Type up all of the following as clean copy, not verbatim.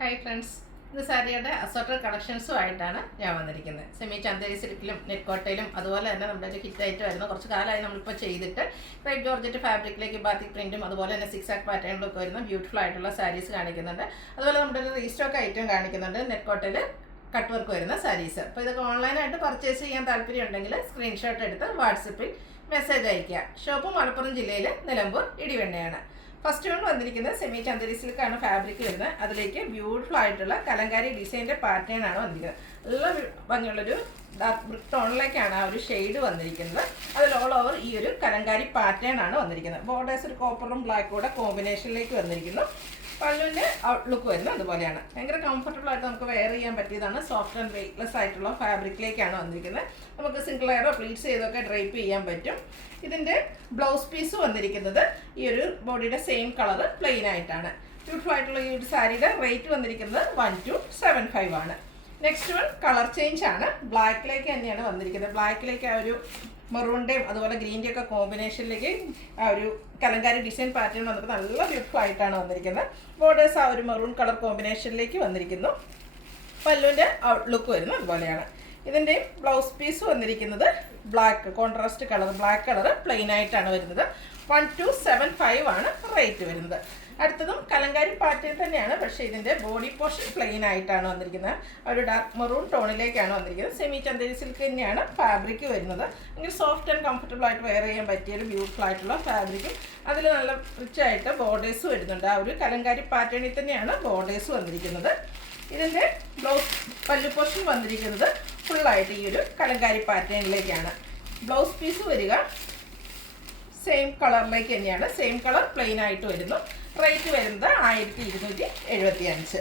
Hi friends, ഇത് സാരിയുടെ assorted കളക്ഷൻസുമായിട്ടാണ് ഞാൻ വന്നിരിക്കുന്നത്. സെമി ചന്തേരി സിൽക്കിലും നെറ്റ്കോട്ടയിലും അതുപോലെ തന്നെ നമ്മുടെ ഒരു ഹിറ്റ് ആയിട്ട് വരുന്ന കുറച്ച് കാലമായി നമ്മളിപ്പോൾ ചെയ്തിട്ട് ക്രേപ്പ് ജോർജറ്റ് ഫാബ്രിക്കിലേക്ക് ബാത്തിക് പ്രിൻറ്റും അതുപോലെ തന്നെ സിക്സ് ആക്ക് പാറ്റേണിലൊക്കെ വരുന്ന ബ്യൂട്ടിഫുൾ ആയിട്ടുള്ള സാരീസ് കാണിക്കുന്നുണ്ട്. അതുപോലെ നമ്മുടെ ഒരു റീസ്റ്റോക്ക് ഐറ്റം കാണിക്കുന്നുണ്ട്, നെറ്റ്കോട്ടയിൽ കട്ട് വർക്ക് വരുന്ന സാരീസ്. അപ്പോൾ ഇതൊക്കെ ഓൺലൈനായിട്ട് പർച്ചേസ് ചെയ്യാൻ താല്പര്യം ഉണ്ടെങ്കിൽ സ്ക്രീൻഷോട്ട് എടുത്ത് വാട്സപ്പിൽ മെസ്സേജ് അയയ്ക്കുക. ഷോപ്പ് മലപ്പുറം ജില്ലയിൽ നിലമ്പൂർ ഇടിവെണ്ണയാണ്. ഫസ്റ്റ് വൺ വന്നിരിക്കുന്നത് സെമി ചന്തേരി സിൽക്കാണ് ഫാബ്രിക് വരുന്നത്. അതിലേക്ക് ബ്യൂട്ടിഫുൾ ആയിട്ടുള്ള കലങ്കാരി ഡിസൈൻ്റെ പാറ്റേൺ ആണ് വന്നിരിക്കുന്നത്. നല്ല ഭംഗിയുള്ളൊരു ഡാർക്ക് ബ്രിക്ക് ടോണിലേക്കാണ് ആ ഒരു ഷെയ്ഡ് വന്നിരിക്കുന്നത്. അതിൽ ഓൾ ഓവർ ഈ ഒരു കലങ്കാരി പാറ്റേൺ ആണ് വന്നിരിക്കുന്നത്. ബോർഡേഴ്സ് ഒരു കോപ്പറും ബ്ലാക്കും കൂടെ കോമ്പിനേഷനിലേക്ക് വന്നിരിക്കുന്നു. പല്ലുവിൻ്റെ ഔട്ട്ലുക്ക് വരുന്നത് അതുപോലെയാണ്. ഭയങ്കര കംഫർട്ടബിൾ ആയിട്ട് നമുക്ക് വെയർ ചെയ്യാൻ പറ്റിയതാണ്. സോഫ്റ്റ് ആൻഡ് വെയ്റ്റ്ലെസ് ആയിട്ടുള്ള ഫാബ്രിക്കിലേക്കാണ് വന്നിരിക്കുന്നത്. നമുക്ക് സിംഗിൾ എയറോ പ്ലീറ്റ്സ് ചെയ്തൊക്കെ ഡ്രൈപ്പ് ചെയ്യാൻ പറ്റും. ഇതിൻ്റെ ബ്ലൗസ് പീസ് വന്നിരിക്കുന്നത് ഈ ഒരു ബോഡിയുടെ സെയിം കളർ പ്ലെയിൻ ആയിട്ടാണ്. ബ്യൂട്ടിഫുൾ ആയിട്ടുള്ള ഈ ഒരു സാരിയുടെ റേറ്റ് വന്നിരിക്കുന്നത് 1275 ആണ്. നെക്സ്റ്റ് വൺ കളർ ചേഞ്ച് ആണ്. ബ്ലാക്കിലേക്ക് തന്നെയാണ് വന്നിരിക്കുന്നത്. ബ്ലാക്കിലേക്ക് ആ ഒരു മെറൂണിൻ്റെയും അതുപോലെ ഗ്രീൻ്റെയും ഒക്കെ കോമ്പിനേഷനിലേക്ക് ആ ഒരു കലങ്കാരി ഡിസൈൻ പാറ്റേൺ വന്നിട്ട് നല്ല ബ്യൂട്ടിഫുൾ ആയിട്ടാണ് വന്നിരിക്കുന്നത്. ബോർഡേഴ്സ് ആ ഒരു മെറൂൺ കളർ കോമ്പിനേഷനിലേക്ക് വന്നിരിക്കുന്നു. പല്ലുവിൻ്റെ ഔട്ട്ലുക്ക് വരുന്നത് അതുപോലെയാണ്. ഇതിൻ്റെ ബ്ലൗസ് പീസ് വന്നിരിക്കുന്നത് black contrast colour, black colour plain ആയിട്ടാണ് വരുന്നത്. 1275 ആണ് റേറ്റ് വരുന്നത്. അടുത്തതും കലങ്കാരി പാറ്റേൺ തന്നെയാണ്, പക്ഷേ ഇതിൻ്റെ ബോഡി പോർഷൻ പ്ലെയിൻ ആയിട്ടാണ് വന്നിരിക്കുന്നത്. ഒരു ഡാർക്ക് മെറൂൺ ടോണിലേക്കാണ് വന്നിരിക്കുന്നത്. സെമി ചന്തേരി സിൽക്ക് തന്നെയാണ് ഫാബ്രിക് വരുന്നത്. അങ്ങനെ സോഫ്റ്റ് ആൻഡ് കംഫർട്ടബിൾ ആയിട്ട് വെയർ ചെയ്യാൻ പറ്റിയ ഒരു ബ്യൂട്ടിഫുൾ ആയിട്ടുള്ള ഫാബ്രിക്കും അതിൽ നല്ല റിച്ച് ആയിട്ട് ബോർഡേഴ്സ് വരുന്നുണ്ട്. ആ ഒരു കലങ്കാരി പാറ്റേണിൽ തന്നെയാണ് ബോർഡേഴ്സ് വന്നിരിക്കുന്നത്. ഇതിൻ്റെ ബ്ലൗസ് പല്ലു പോർഷൻ വന്നിരിക്കുന്നത് ഫുള്ളായിട്ട് ഈ ഒരു കലങ്കാരി പാറ്റേണിലേക്കാണ്. ബ്ലൗസ് പീസ് വരിക സെയിം കളറിലേക്ക് തന്നെയാണ്. സെയിം കളർ പ്ലെയിൻ ആയിട്ട് വരുന്നു. റേറ്റ് വരുന്നത് 1275.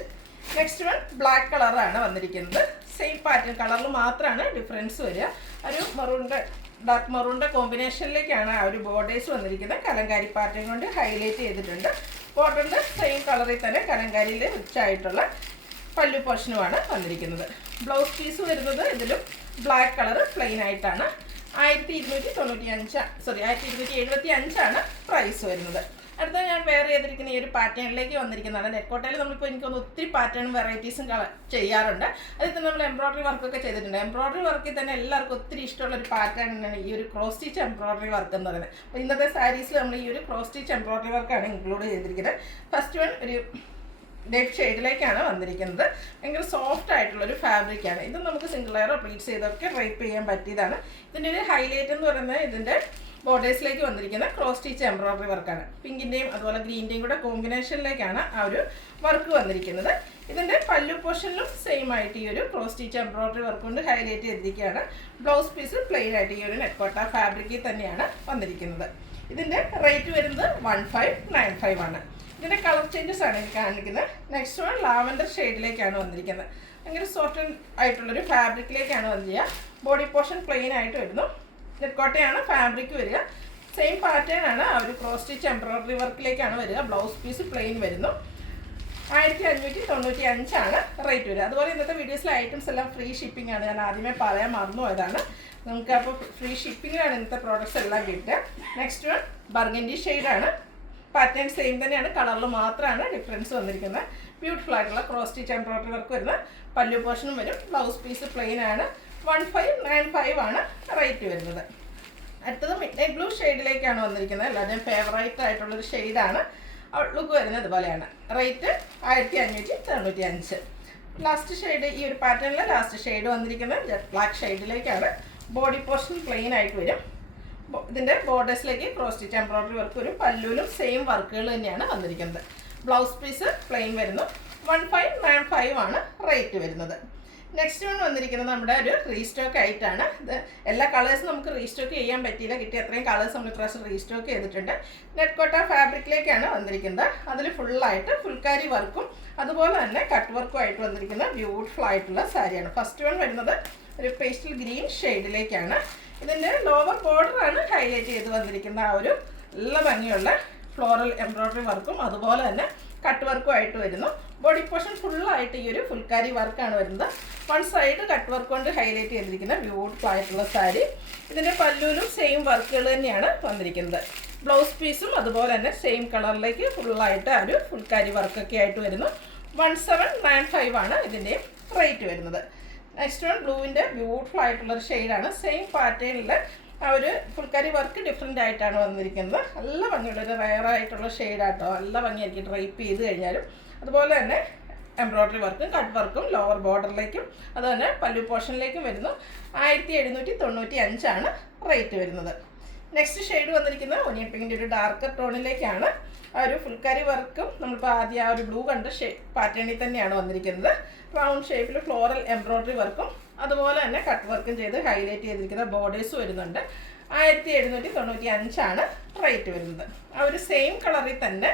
നെക്സ്റ്റ് വൺ ബ്ലാക്ക് കളറാണ് വന്നിരിക്കുന്നത്. സെയിം പാറ്റേൺ കളറിൽ മാത്രമാണ് ഡിഫറൻസ് വരിക. ഒരു മെറൂണിൻ്റെ ഡാർക്ക് മെറൂണിൻ്റെ കോമ്പിനേഷനിലേക്കാണ് ആ ഒരു ബോർഡേഴ്സ് വന്നിരിക്കുന്നത്. കലങ്കാരി പാറ്റേൺ കൊണ്ട് ഹൈലൈറ്റ് ചെയ്തിട്ടുണ്ട്. ബോർഡറിൻ്റെ സെയിം കളറിൽ തന്നെ കലങ്കാരിയിൽ റിച്ച് ആയിട്ടുള്ള പല്ലു പോർഷനുമാണ് വന്നിരിക്കുന്നത്. ബ്ലൗസ് പീസ് വരുന്നത് ഇതിലും ബ്ലാക്ക് കളർ പ്ലെയിൻ ആയിട്ടാണ്. 1275 ആണ് പ്രൈസ് വരുന്നത്. അടുത്ത ഞാൻ വെയർ ചെയ്തിരിക്കുന്ന ഈ ഒരു പാറ്റേണിലേക്ക് വന്നിരിക്കുന്നതാണ്. നെറ്റ്കോട്ടയിൽ നമ്മളിപ്പോൾ എനിക്കൊന്ന് ഒത്തിരി പാറ്റേണും വെറൈറ്റീസും ചെയ്യാറുണ്ട്. അതിൽ തന്നെ നമ്മൾ എംബ്രോയ്ഡറി വർക്കൊക്കെ ചെയ്തിട്ടുണ്ട്. എംബ്രോയ്ഡറി വർക്കിൽ തന്നെ എല്ലാവർക്കും ഒത്തിരി ഇഷ്ടമുള്ള ഒരു പാറ്റേൺ തന്നെയാണ് ഈ ഒരു ക്രോസ് സ്റ്റിച്ച് എംബ്രോയ്ഡറി വർക്ക് എന്ന് പറയുന്നത്. അപ്പോൾ ഇന്നത്തെ സാരീസിൽ നമ്മൾ ഈ ഒരു ക്രോസ് സ്റ്റിച്ച് എംബ്രോയ്ഡറി വർക്കാണ് ഇൻക്ലൂഡ് ചെയ്തിരിക്കുന്നത്. ഫസ്റ്റ് വൺ ഒരു ഡെഡ് ഷെയ്ഡിലേക്കാണ് വന്നിരിക്കുന്നത്. ഭയങ്കര സോഫ്റ്റ് ആയിട്ടുള്ളൊരു ഫാബ്രിക്കാണ്. ഇത് നമുക്ക് സിംഗിൾ എയറോ പ്ലീറ്റ്സ് ചെയ്തൊക്കെ ഡ്രൈപ്പ് ചെയ്യാൻ പറ്റിയതാണ്. ഇതിൻ്റെ ഒരു ഹൈലൈറ്റ് എന്ന് പറയുന്നത് ഇതിൻ്റെ ബോർഡേഴ്സിലേക്ക് വന്നിരിക്കുന്ന ക്രോസ് സ്റ്റിച്ച് എംബ്രോയ്ഡറി വർക്കാണ്. പിങ്കിൻ്റെയും അതുപോലെ ഗ്രീൻ്റെയും കൂടെ കോമ്പിനേഷനിലേക്കാണ് ആ ഒരു വർക്ക് വന്നിരിക്കുന്നത്. ഇതിൻ്റെ പല്ലു പോർഷനിലും സെയിം ആയിട്ട് ഈ ഒരു ക്രോസ് സ്റ്റിച്ച് എംബ്രോയ്ഡറി വർക്ക് കൊണ്ട് ഹൈലൈറ്റ് ചെയ്തിരിക്കുകയാണ്. ബ്ലൗസ് പീസ് പ്ലെയിൻ ആയിട്ട് ഈ ഒരു നെറ്റ്കോട്ട ഫാബ്രിക്കിൽ തന്നെയാണ് വന്നിരിക്കുന്നത്. ഇതിൻ്റെ റേറ്റ് വരുന്നത് 1595 ആണ്. ഇതിൻ്റെ കളർ ചേഞ്ചസ് ആണ് എനിക്ക് കാണിക്കുന്നത്. നെക്സ്റ്റ് വൺ ലാവൻഡർ ഷെയ്ഡിലേക്കാണ് വന്നിരിക്കുന്നത്. ഭയങ്കര സോഫ്റ്റ് ആയിട്ടുള്ളൊരു ഫാബ്രിക്കിലേക്കാണ് വന്നിരിക്കുക. ബോഡി പോർഷൻ പ്ലെയിൻ ആയിട്ട് വരുന്നു. നെറ്റ്കോട്ടയാണ് ഫാബ്രിക് വരിക. സെയിം പാറ്റേൺ ആണ്. ആ ഒരു ക്രോസ് സ്റ്റിച്ച് എംബ്രോയ്ഡറി വർക്കിലേക്കാണ് വരിക. ബ്ലൗസ് പീസ് പ്ലെയിൻ വരുന്നു. 1595 ആണ് റേറ്റ് വരിക. അതുപോലെ ഇന്നത്തെ വീഡിയോസിലെ ഐറ്റംസ് എല്ലാം ഫ്രീ ഷിപ്പിംഗ് ആണ്. ഞാൻ ആദ്യമേ പറയാൻ മറന്നു പോയതാണ്. നമുക്ക് അപ്പോൾ ഫ്രീ ഷിപ്പിങ്ങിലാണ് ഇന്നത്തെ പ്രോഡക്റ്റ്സ് എല്ലാം കിട്ടുക. നെക്സ്റ്റ് വൺ ബർഗൻഡി ഷെയ്ഡാണ്. പാറ്റേൺ സെയിം തന്നെയാണ്, കളറിൽ മാത്രമാണ് ഡിഫറൻസ് വന്നിരിക്കുന്നത്. ബ്യൂട്ടിഫുൾ ആയിട്ടുള്ള ക്രോസ് സ്റ്റിച്ച് എംബ്രോയ്ഡറി വർക്ക് വരുന്ന പല്ലു പോർഷനും വരും. ബ്ലൗസ് പീസ് പ്ലെയിൻ ആണ്. 1595 ആണ് റേറ്റ് വരുന്നത്. അടുത്തത് മിഡ് നൈറ്റ് ബ്ലൂ ഷെയ്ഡിലേക്കാണ് വന്നിരിക്കുന്നത്. എല്ലാവരുടെയും ഫേവറേറ്റ് ആയിട്ടുള്ളൊരു ഷെയ്ഡാണ്. ഔട്ട്ലുക്ക് വരുന്നത് ഇതുപോലെയാണ്. റേറ്റ് 1595. ലാസ്റ്റ് ഷെയ്ഡ് ഈ ഒരു പാറ്റേണിലെ ലാസ്റ്റ് ഷെയ്ഡ് വന്നിരിക്കുന്നത് ജെറ്റ് ബ്ലാക്ക് ഷെയ്ഡിലേക്കാണ്. ബോഡി പോർഷൻ പ്ലെയിൻ ആയിട്ട് വരും. ഇതിൻ്റെ ബോർഡേഴ്സിലേക്ക് ക്രോസ് സ്റ്റിച്ച് എംബ്രോയ്ഡറി വർക്ക് വരും. പല്ലുവിലും സെയിം വർക്കുകൾ തന്നെയാണ് വന്നിരിക്കുന്നത്. ബ്ലൗസ് പീസ് പ്ലെയിൻ വരുന്നു. 1595 ആണ് റേറ്റ് വരുന്നത്. നെക്സ്റ്റ് വൺ വന്നിരിക്കുന്നത് നമ്മുടെ ഒരു റീസ്റ്റോക്ക് ആയിട്ടാണ്. ഇത് എല്ലാ കളേഴ്സും നമുക്ക് റീസ്റ്റോക്ക് ചെയ്യാൻ പറ്റിയില്ല. കിട്ടിയ അത്രയും കളേഴ്സ് നമ്മൾ ഇപ്രാവശ്യം റീസ്റ്റോക്ക് ചെയ്തിട്ടുണ്ട്. നെറ്റ്കോട്ട ഫാബ്രിക്കിലേക്കാണ് വന്നിരിക്കുന്നത്. അതിൽ ഫുള്ളായിട്ട് ഫുൾക്കാരി വർക്കും അതുപോലെ തന്നെ കട്ട് വർക്കും ആയിട്ട് വന്നിരിക്കുന്ന ബ്യൂട്ടിഫുൾ ആയിട്ടുള്ള സാരിയാണ്. ഫസ്റ്റ് വൺ വരുന്നത് ഒരു പേസ്റ്റൽ ഗ്രീൻ ഷെയ്ഡിലേക്കാണ്. ഇതിൻ്റെ ലോവർ ബോർഡറാണ് ഹൈലൈറ്റ് ചെയ്ത് വന്നിരിക്കുന്ന ആ ഒരു നല്ല ഭംഗിയുള്ള ഫ്ലോറൽ എംബ്രോയ്ഡറി വർക്കും അതുപോലെ തന്നെ കട്ട് വർക്കും ആയിട്ട് വരുന്നു. ബോഡി പോർഷൻ ഫുള്ളായിട്ട് ഈ ഒരു ഫുൾക്കാരി വർക്കാണ് വരുന്നത്. വൺ സൈഡ് കട്ട് വർക്ക് കൊണ്ട് ഹൈലൈറ്റ് ചെയ്തിരിക്കുന്ന ബ്യൂട്ടിഫുൾ ആയിട്ടുള്ള സാരി. ഇതിൻ്റെ പല്ലുവിലും സെയിം വർക്കുകൾ തന്നെയാണ് വന്നിരിക്കുന്നത്. ബ്ലൗസ് പീസും അതുപോലെ തന്നെ സെയിം കളറിലേക്ക് ഫുള്ളായിട്ട് ആ ഒരു ഫുൾക്കാരി വർക്കൊക്കെ ആയിട്ട് വരുന്നു. 1795 ആണ് ഇതിൻ്റെയും റേറ്റ് വരുന്നത്. നെക്സ്റ്റ് വൺ ബ്ലൂവിൻ്റെ ബ്യൂട്ടിഫുൾ ആയിട്ടുള്ളൊരു ഷെയ്ഡാണ്. സെയിം പാറ്റേണിൽ ആ ഒരു ഫുൾക്കാരി വർക്ക് ഡിഫറെൻ്റ് ആയിട്ടാണ് വന്നിരിക്കുന്നത്. നല്ല ഭംഗിയുള്ളൊരു റയറായിട്ടുള്ള ഷെയ്ഡാട്ടോ. നല്ല ഭംഗിയായിരിക്കും ഡ്രൈപ്പ് ചെയ്ത് കഴിഞ്ഞാലും. അതുപോലെ തന്നെ എംബ്രോയ്ഡറി വർക്കും കട്ട് വർക്കും ലോവർ ബോർഡറിലേക്കും അതുതന്നെ പല്ലു പോർഷനിലേക്കും വരുന്നു. 1795 ആണ് റേറ്റ് വരുന്നത്. നെക്സ്റ്റ് ഷെയ്ഡ് വന്നിരിക്കുന്നത് ഒനിയൻ പിങ്കിൻ്റെ ഒരു ഡാർക്കർ ടോണിലേക്കാണ്. ആ ഒരു ഫുൾക്കാരി വർക്കും നമ്മളിപ്പോൾ ആദ്യം ആ ഒരു ബ്ലൂ കണ്ട പാറ്റേണിൽ തന്നെയാണ് വന്നിരിക്കുന്നത്. റൗണ്ട് ഷേപ്പിൽ ഫ്ലോറൽ എംബ്രോയ്ഡറി വർക്കും അതുപോലെ തന്നെ കട്ട് വർക്കും ചെയ്ത് ഹൈലൈറ്റ് ചെയ്തിരിക്കുന്ന ബോർഡേഴ്സ് വരുന്നുണ്ട്. 1795 ആണ് റേറ്റ് വരുന്നത്. ആ ഒരു സെയിം കളറിൽ തന്നെ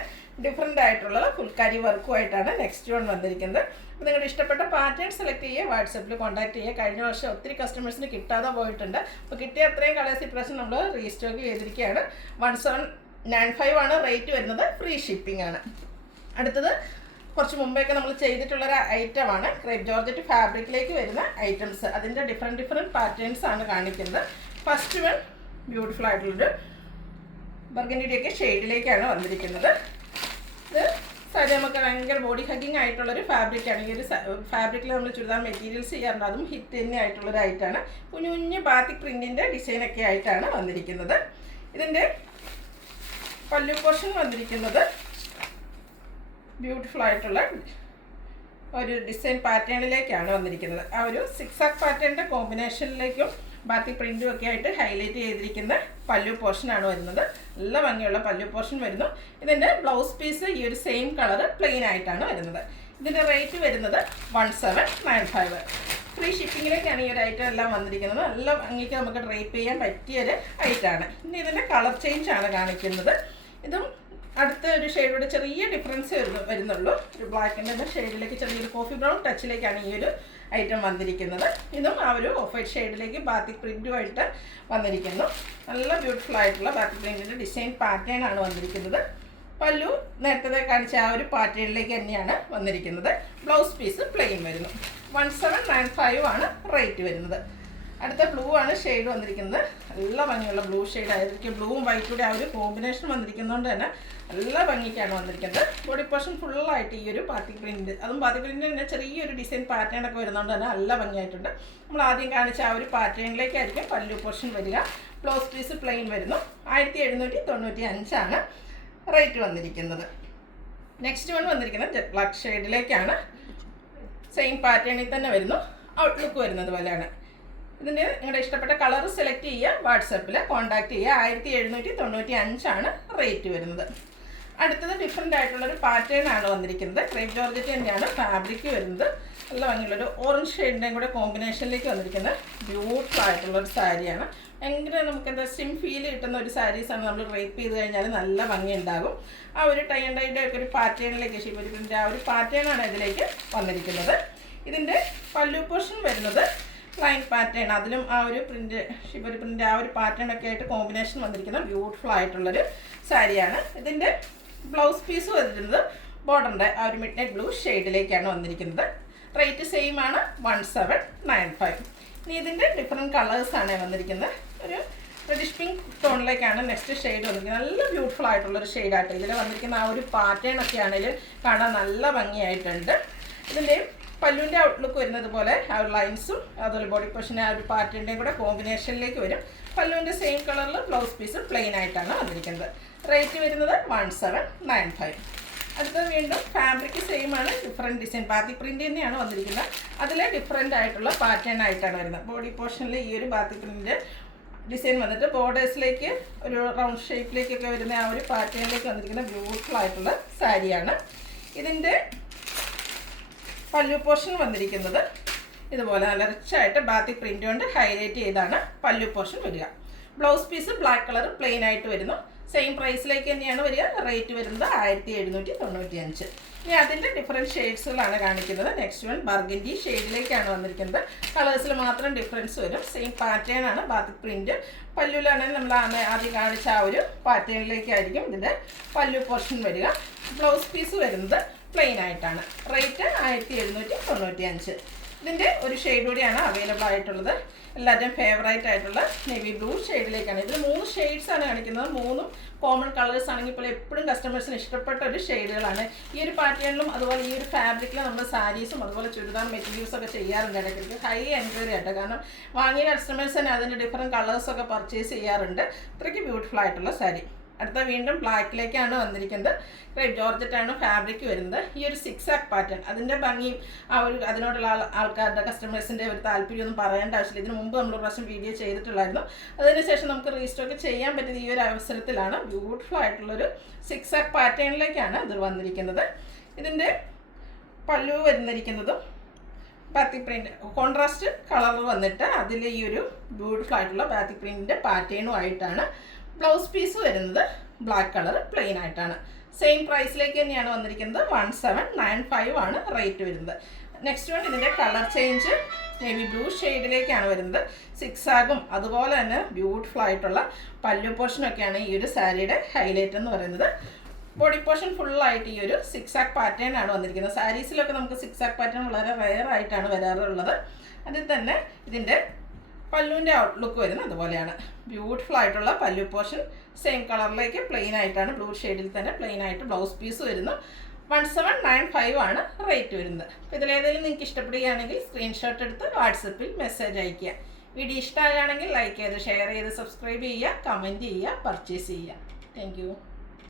ഡിഫറെൻ്റ് ആയിട്ടുള്ള ഫുൾക്കാരി വർക്കുമായിട്ടാണ് നെക്സ്റ്റ് വൺ വന്നിരിക്കുന്നത്. അപ്പോൾ നിങ്ങളുടെ ഇഷ്ടപ്പെട്ട പാറ്റേൺ സെലക്ട് ചെയ്യുക, വാട്സപ്പിൽ കോൺടാക്ട് ചെയ്യുക. കഴിഞ്ഞ വർഷം ഒത്തിരി കസ്റ്റമേഴ്സിന് കിട്ടാതെ പോയിട്ടുണ്ട്. അപ്പോൾ കിട്ടിയ അത്രയും കളേഴ്സ് ഇപ്രാവശ്യം നമ്മൾ റീസ്റ്റോക്ക് ചെയ്തിരിക്കുകയാണ്. 1795 ആണ് റേറ്റ് വരുന്നത്. ഫ്രീ ഷിപ്പിംഗ് ആണ്. അടുത്തത് കുറച്ച് മുമ്പേയൊക്കെ നമ്മൾ ചെയ്തിട്ടുള്ളൊരു ഐറ്റമാണ്. ക്രേപ്പ് ജോർജറ്റ് ഫാബ്രിക്കിലേക്ക് വരുന്ന ഐറ്റംസ്. അതിൻ്റെ ഡിഫറെൻറ്റ് പാറ്റേൺസ് ആണ് കാണിക്കുന്നത്. ഫസ്റ്റ് വൺ ബ്യൂട്ടിഫുൾ ആയിട്ടുള്ളൊരു ബർഗൻഡിയുടെയൊക്കെ ഷെയ്ഡിലേക്കാണ് വന്നിരിക്കുന്നത്. ഇത് സാരി നമുക്ക് ഭയങ്കര ബോഡി ഹഗ്ഗിങ് ആയിട്ടുള്ളൊരു ഫാബ്രിക്കാണ്. ഈ ഒരു ഫാബ്രിക്കിൽ നമ്മൾ ചുരിദാർ മെറ്റീരിയൽസ് ചെയ്യാറുണ്ട്. അതും ഹിറ്റ് തന്നെ ആയിട്ടുള്ളൊരു ഐറ്റാണ്. കുഞ്ഞു കുഞ്ഞ് ബാത്തിക് പ്രിൻറ്റിൻ്റെ ഡിസൈനൊക്കെ ആയിട്ടാണ് വന്നിരിക്കുന്നത്. ഇതിൻ്റെ പല്ലു പോർഷൻ വന്നിരിക്കുന്നത് ബ്യൂട്ടിഫുൾ ആയിട്ടുള്ള ഒരു ഡിസൈൻ പാറ്റേണിലേക്കാണ് വന്നിരിക്കുന്നത്. ആ ഒരു സിക്സാക് പാറ്റേണിൻ്റെ കോമ്പിനേഷനിലേക്കും ബാത്തിക് പ്രിൻറ്റും ഒക്കെ ആയിട്ട് ഹൈലൈറ്റ് ചെയ്തിരിക്കുന്ന പല്ലു പോർഷനാണ് വരുന്നത്. നല്ല ഭംഗിയുള്ള പല്ലു പോർഷൻ വരുന്നു. ഇതിൻ്റെ ബ്ലൗസ് പീസ് ഈ ഒരു സെയിം കളർ പ്ലെയിൻ ആയിട്ടാണ് വരുന്നത്. ഇതിൻ്റെ റേറ്റ് വരുന്നത് 1795. ഫ്രീ ഷിപ്പിങ്ങിലേക്കാണ് ഈ ഒരു ഐറ്റം എല്ലാം വന്നിരിക്കുന്നത്. നല്ല ഭംഗിക്ക് നമുക്ക് ഡ്രൈപ്പ് ചെയ്യാൻ പറ്റിയൊരു ഐറ്റമാണ്. ഇനി ഇതിൻ്റെ കളർ ചേഞ്ച് ആണ് കാണിക്കുന്നത്. ഇതും അടുത്ത ഒരു ഷെയ്ഡോടെ ചെറിയ ഡിഫറൻസ് വരുന്നുള്ളൂ. ഒരു ബ്ലാക്കിൻ്റെ ഷെയ്ഡിലേക്ക് ചെറിയൊരു കോഫി ബ്രൗൺ ടച്ചിലേക്കാണ് ഈ ഒരു ഐറ്റം വന്നിരിക്കുന്നത്. ഇതും ആ ഒരു ഓഫ് വൈറ്റ് ഷെയ്ഡിലേക്ക് ബാത്തിക് പ്രിൻറ്റുമായിട്ട് വന്നിരിക്കുന്നു. നല്ല ബ്യൂട്ടിഫുൾ ആയിട്ടുള്ള ബാത്തിക് പ്രിൻറ്റിൻ്റെ ഡിസൈൻ പാറ്റേൺ ആണ് വന്നിരിക്കുന്നത്. പല്ലു നേരത്തെ കാണിച്ച ആ ഒരു പാറ്റേണിലേക്ക് തന്നെയാണ് വന്നിരിക്കുന്നത്. ബ്ലൗസ് പീസ് പ്ലെയിൻ വരുന്നു. 1795 ആണ് റേറ്റ് വരുന്നത്. അടുത്ത ബ്ലൂ ആണ് ഷെയ്ഡ് വന്നിരിക്കുന്നത്. നല്ല ഭംഗിയുള്ള ബ്ലൂ ഷെയ്ഡ് ആയിരിക്കും. ബ്ലൂവും വൈറ്റും ആ ഒരു കോമ്പിനേഷൻ വന്നിരിക്കുന്നതുകൊണ്ട് തന്നെ നല്ല ഭംഗിക്കാണ് വന്നിരിക്കുന്നത്. ബോഡി പോർഷൻ ഫുള്ളായിട്ട് ഈ ഒരു ബാത്തിക് പ്രിൻറ്റ്, അതും ബാത്തിക് പ്രിൻറ്റിന് തന്നെ ചെറിയൊരു ഡിസൈൻ പാറ്റേൺ ഒക്കെ വരുന്നതുകൊണ്ട് തന്നെ നല്ല ഭംഗിയായിട്ടുണ്ട്. നമ്മൾ ആദ്യം കാണിച്ച ആ ഒരു പാറ്റേണിലേക്കായിരിക്കും പല്ലു പോർഷൻ വരിക. ബ്ലൗസ് പീസ് പ്ലെയിൻ വരുന്നു. 1795 ആണ് റേറ്റ് വന്നിരിക്കുന്നത്. നെക്സ്റ്റ് വൺ വന്നിരിക്കുന്നത് ജെറ്റ് ബ്ലാക്ക് ഷെയ്ഡിലേക്കാണ്. സെയിം പാറ്റേണിൽ തന്നെ വരുന്നു. ഔട്ട്ലുക്ക് വരുന്നത് പോലെയാണ്. ഇതിൻ്റെ നിങ്ങളുടെ ഇഷ്ടപ്പെട്ട കളർ സെലക്ട് ചെയ്യുക, വാട്സപ്പിൽ കോൺടാക്ട് ചെയ്യുക. 1795 ആണ് റേറ്റ് വരുന്നത്. അടുത്തത് ഡിഫറെൻ്റ് ആയിട്ടുള്ളൊരു പാറ്റേൺ ആണ് വന്നിരിക്കുന്നത്. ക്രേപ്പ് ജോർജറ്റ് തന്നെയാണ് ഫാബ്രിക് വരുന്നത്. നല്ല ഭംഗിയുള്ളൊരു ഓറഞ്ച് ഷെയ്ഡിൻ്റെയും കൂടെ കോമ്പിനേഷനിലേക്ക് വന്നിരിക്കുന്ന ബ്യൂട്ടിഫുൾ ആയിട്ടുള്ളൊരു സാരിയാണ്. ഭയങ്കര നമുക്ക് എന്താ സ്റ്റിം ഫീൽ കിട്ടുന്ന ഒരു സാരീസാണ്. നമ്മൾ ഡ്രൈപ്പ് ചെയ്ത് കഴിഞ്ഞാൽ നല്ല ഭംഗി ഉണ്ടാകും. ആ ഒരു ടൈ ആൻഡ് ഡൈയുടെ ഒക്കെ ഒരു പാറ്റേണിലേക്ക് ഷിബരി പ്രിൻ്റ് ആ ഒരു പാറ്റേണാണ് ഇതിലേക്ക് വന്നിരിക്കുന്നത്. ഇതിൻ്റെ പല്ലു പോർഷൻ വരുന്നത് ലൈൻ പാറ്റേൺ, അതിലും ആ ഒരു പ്രിൻറ്റ് ഷിബരി പ്രിൻ്റ് ആ ഒരു പാറ്റേൺ ഒക്കെ ആയിട്ട് കോമ്പിനേഷൻ വന്നിരിക്കുന്ന ബ്യൂട്ടിഫുൾ ആയിട്ടുള്ളൊരു സാരിയാണ്. ഇതിൻ്റെ ബ്ലൗസ് പീസ് വരുന്നത് ബോർഡറിൻ്റെ ആ ഒരു മിഡ് നൈറ്റ് ബ്ലൂ ഷെയ്ഡിലേക്കാണ് വന്നിരിക്കുന്നത്. റേറ്റ് സെയിം ആണ് 1795. ഇനി ഇതിൻ്റെ ഡിഫറെൻറ്റ് കളേഴ്സാണ് വന്നിരിക്കുന്നത്. ഒരു റെഡിഷ് പിങ്ക് ടോണിലേക്കാണ് നെക്സ്റ്റ് ഷെയ്ഡ് വന്നിരിക്കുന്നത്. നല്ല ബ്യൂട്ടിഫുൾ ആയിട്ടുള്ളൊരു ഷെയ്ഡായിട്ട് ഇതിൽ വന്നിരിക്കുന്ന ആ ഒരു പാറ്റേൺ ഒക്കെ ആണെങ്കിൽ കാണാൻ നല്ല ഭംഗിയായിട്ടുണ്ട്. ഇതിൻ്റെ പല്ലുവിൻ്റെ ഔട്ട്ലുക്ക് വരുന്നത് പോലെ ആ ഒരു ലൈൻസും അതുപോലെ ബോഡി പോർഷൻ്റെ ആ ഒരു പാറ്റേണിൻ്റെയും കൂടെ കോമ്പിനേഷനിലേക്ക് വരും. പല്ലുവിൻ്റെ സെയിം കളറിൽ ബ്ലൗസ് പീസ് പ്ലെയിൻ ആയിട്ടാണ് വന്നിരിക്കുന്നത്. റേറ്റ് വരുന്നത് 1795. അടുത്തത് വീണ്ടും ഫാബ്രിക് സെയിം ആണ്, ഡിഫറെൻറ്റ് ഡിസൈൻ ബാത്തിക് പ്രിൻ്റ് തന്നെയാണ് വന്നിരിക്കുന്നത്. അതിലെ ഡിഫറെൻ്റ് ആയിട്ടുള്ള പാറ്റേൺ ആയിട്ടാണ് വരുന്നത്. ബോഡി പോർഷനിൽ ഈ ഒരു ബാത്തിക് പ്രിൻ്റ് ഡിസൈൻ വന്നിട്ട് ബോർഡേഴ്സിലേക്ക് ഒരു റൗണ്ട് ഷേപ്പിലേക്കൊക്കെ വരുന്ന ആ ഒരു പാറ്റേണിലേക്ക് വന്നിരിക്കുന്ന ബ്യൂട്ടിഫുൾ ആയിട്ടുള്ള സാരിയാണ്. ഇതിൻ്റെ പല്ലു പോർഷൻ വന്നിരിക്കുന്നത് ഇതുപോലെ നല്ല റിച്ചായിട്ട് ബാത്തിക് പ്രിൻ്റ് കൊണ്ട് ഹൈലൈറ്റ് ചെയ്താണ് പല്ലു പോർഷൻ വരിക. Blouse piece black colour plain ആയിട്ട് വരുന്നു. സെയിം പ്രൈസിലേക്ക് തന്നെയാണ് വരിക. റേറ്റ് വരുന്നത് 1795. ഇനി അതിൻ്റെ ഡിഫറെൻറ്റ് ഷെയ്ഡ്സുകളാണ് കാണിക്കുന്നത്. നെക്സ്റ്റ് വൺ ബർഗൻഡി ഷെയ്ഡിലേക്കാണ് വന്നിരിക്കുന്നത്. കളേഴ്സിൽ മാത്രം ഡിഫറൻസ് വരും. സെയിം പാറ്റേൺ ആണ് ബാത്തിക് പ്രിൻറ്റ്. പല്ലുവിലാണെങ്കിൽ നമ്മൾ ആദ്യം കാണിച്ച ആ ഒരു പാറ്റേണിലേക്കായിരിക്കും ഇതിൻ്റെ പല്ലു പോർഷൻ വരിക. ബ്ലൗസ് പീസ് വരുന്നത് പ്ലെയിൻ ആയിട്ടാണ്. റേറ്റ് 1795. ഇതിൻ്റെ ഒരു ഷെയ്ഡ് കൂടിയാണ് അവൈലബിൾ ആയിട്ടുള്ളത്. എല്ലാവരുടെയും ഫേവറേറ്റ് ആയിട്ടുള്ള നേവി ബ്ലൂ ഷെയ്ഡിലേക്കാണ്. ഇതിൽ 3 ഷെയ്ഡ്സാണ് കാണിക്കുന്നത്. 3 കോമൺ കളേഴ്സ് ആണെങ്കിൽ ഇപ്പോൾ എപ്പോഴും കസ്റ്റമേഴ്സിന് ഇഷ്ടപ്പെട്ട ഒരു ഷെയ്ഡുകളാണ്. ഈ ഒരു പാറ്റേണിലും അതുപോലെ ഈ ഒരു ഫാബ്രിക്കിലും നമ്മൾ സാരീസും അതുപോലെ ചുരിദാർ മെറ്റീരിയൽസൊക്കെ ചെയ്യാറുണ്ട് ഇടയ്ക്കിടയ്ക്ക്. ഹൈ എൻക്വയറി ആയിട്ട്, കാരണം വാങ്ങിയ കസ്റ്റമേഴ്സ് തന്നെ അതിൻ്റെ ഡിഫറെൻറ്റ് കളേഴ്സൊക്കെ പർച്ചേസ് ചെയ്യാറുണ്ട്. അത്രയ്ക്ക് ബ്യൂട്ടിഫുൾ ആയിട്ടുള്ള സാരി. അടുത്ത വീണ്ടും ബ്ലാക്കിലേക്കാണ് വന്നിരിക്കുന്നത്. ക്രേപ്പ് ജോർജറ്റാണ് ഫാബ്രിക് വരുന്നത്. ഈ ഒരു 6 ആക്ക് പാറ്റേൺ, അതിൻ്റെ ഭംഗിയും ആ ഒരു അതിനോടുള്ള ആൾക്കാരുടെ കസ്റ്റമേഴ്സിൻ്റെ ഒരു താല്പര്യമൊന്നും പറയേണ്ട ആവശ്യമില്ല. ഇതിന് മുമ്പ് നമ്മൾ പ്രാവശ്യം വീഡിയോ ചെയ്തിട്ടുള്ളായിരുന്നു. അതിനുശേഷം നമുക്ക് റീസ്റ്റോക്ക് ചെയ്യാൻ പറ്റിയത് ഈ ഒരു അവസരത്തിലാണ്. ബ്യൂട്ടിഫുൾ ആയിട്ടുള്ളൊരു 6 ആക്ക് പാറ്റേണിലേക്കാണ് ഇത് വന്നിരിക്കുന്നത്. ഇതിൻ്റെ പല്ലു വരുന്നിരിക്കുന്നതും ബാത്തിക് പ്രിൻറ്റ് കോൺട്രാസ്റ്റ് കളർ വന്നിട്ട് അതിൽ ഈ ഒരു ബ്യൂട്ടിഫുൾ ആയിട്ടുള്ള ബാത്തിക് പ്രിൻറ്റിൻ്റെ പാറ്റേണും ആയിട്ടാണ്. ബ്ലൗസ് പീസ് വരുന്നത് ബ്ലാക്ക് കളർ പ്ലെയിൻ ആയിട്ടാണ്. സെയിം പ്രൈസിലേക്ക് തന്നെയാണ് വന്നിരിക്കുന്നത്. 1795 ആണ് റേറ്റ് വരുന്നത്. നെക്സ്റ്റ് വൺ ഇതിൻ്റെ കളർ ചേഞ്ച് നേവി ബ്ലൂ ഷെയ്ഡിലേക്കാണ് വരുന്നത്. 6 ആകും അതുപോലെ തന്നെ ബ്യൂട്ടിഫുൾ ആയിട്ടുള്ള പല്ലു പോർഷനൊക്കെയാണ് ഈ ഒരു സാരിയുടെ ഹൈലൈറ്റ് എന്ന് പറയുന്നത്. ബോഡി പോർഷൻ ഫുള്ളായിട്ട് ഈ ഒരു 6 ആക്ക് പാറ്റേൺ ആണ് വന്നിരിക്കുന്നത്. സാരീസിലൊക്കെ നമുക്ക് 6 ആക്ക് പാറ്റേൺ വളരെ റെയർ ആയിട്ടാണ് വരാറുള്ളത്. അതിൽ തന്നെ ഇതിൻ്റെ പല്ലുവിൻ്റെ ഔട്ട്ലുക്ക് വരുന്നത് അതുപോലെയാണ്. ബ്യൂട്ടിഫുൾ ആയിട്ടുള്ള പല്ലു പോർഷൻ സെയിം കളറിലേക്ക് പ്ലെയിൻ ആയിട്ടാണ്, ബ്ലൂ ഷെയ്ഡിൽ തന്നെ പ്ലെയിൻ ആയിട്ട് ബ്ലൗസ് പീസ് വരുന്നു. 1795 ആണ് റേറ്റ് വരുന്നത്. അപ്പോൾ ഇതിലേതെങ്കിലും നിങ്ങൾക്ക് ഇഷ്ടപ്പെടുകയാണെങ്കിൽ സ്ക്രീൻഷോട്ട് എടുത്ത് വാട്സപ്പിൽ മെസ്സേജ് അയയ്ക്കുക. വീഡിയോ ഇഷ്ടമാകുകയാണെങ്കിൽ ലൈക്ക് ചെയ്ത് ഷെയർ ചെയ്ത് സബ്സ്ക്രൈബ് ചെയ്യുക, കമൻറ്റ് ചെയ്യുക, പർച്ചേസ് ചെയ്യുക. താങ്ക്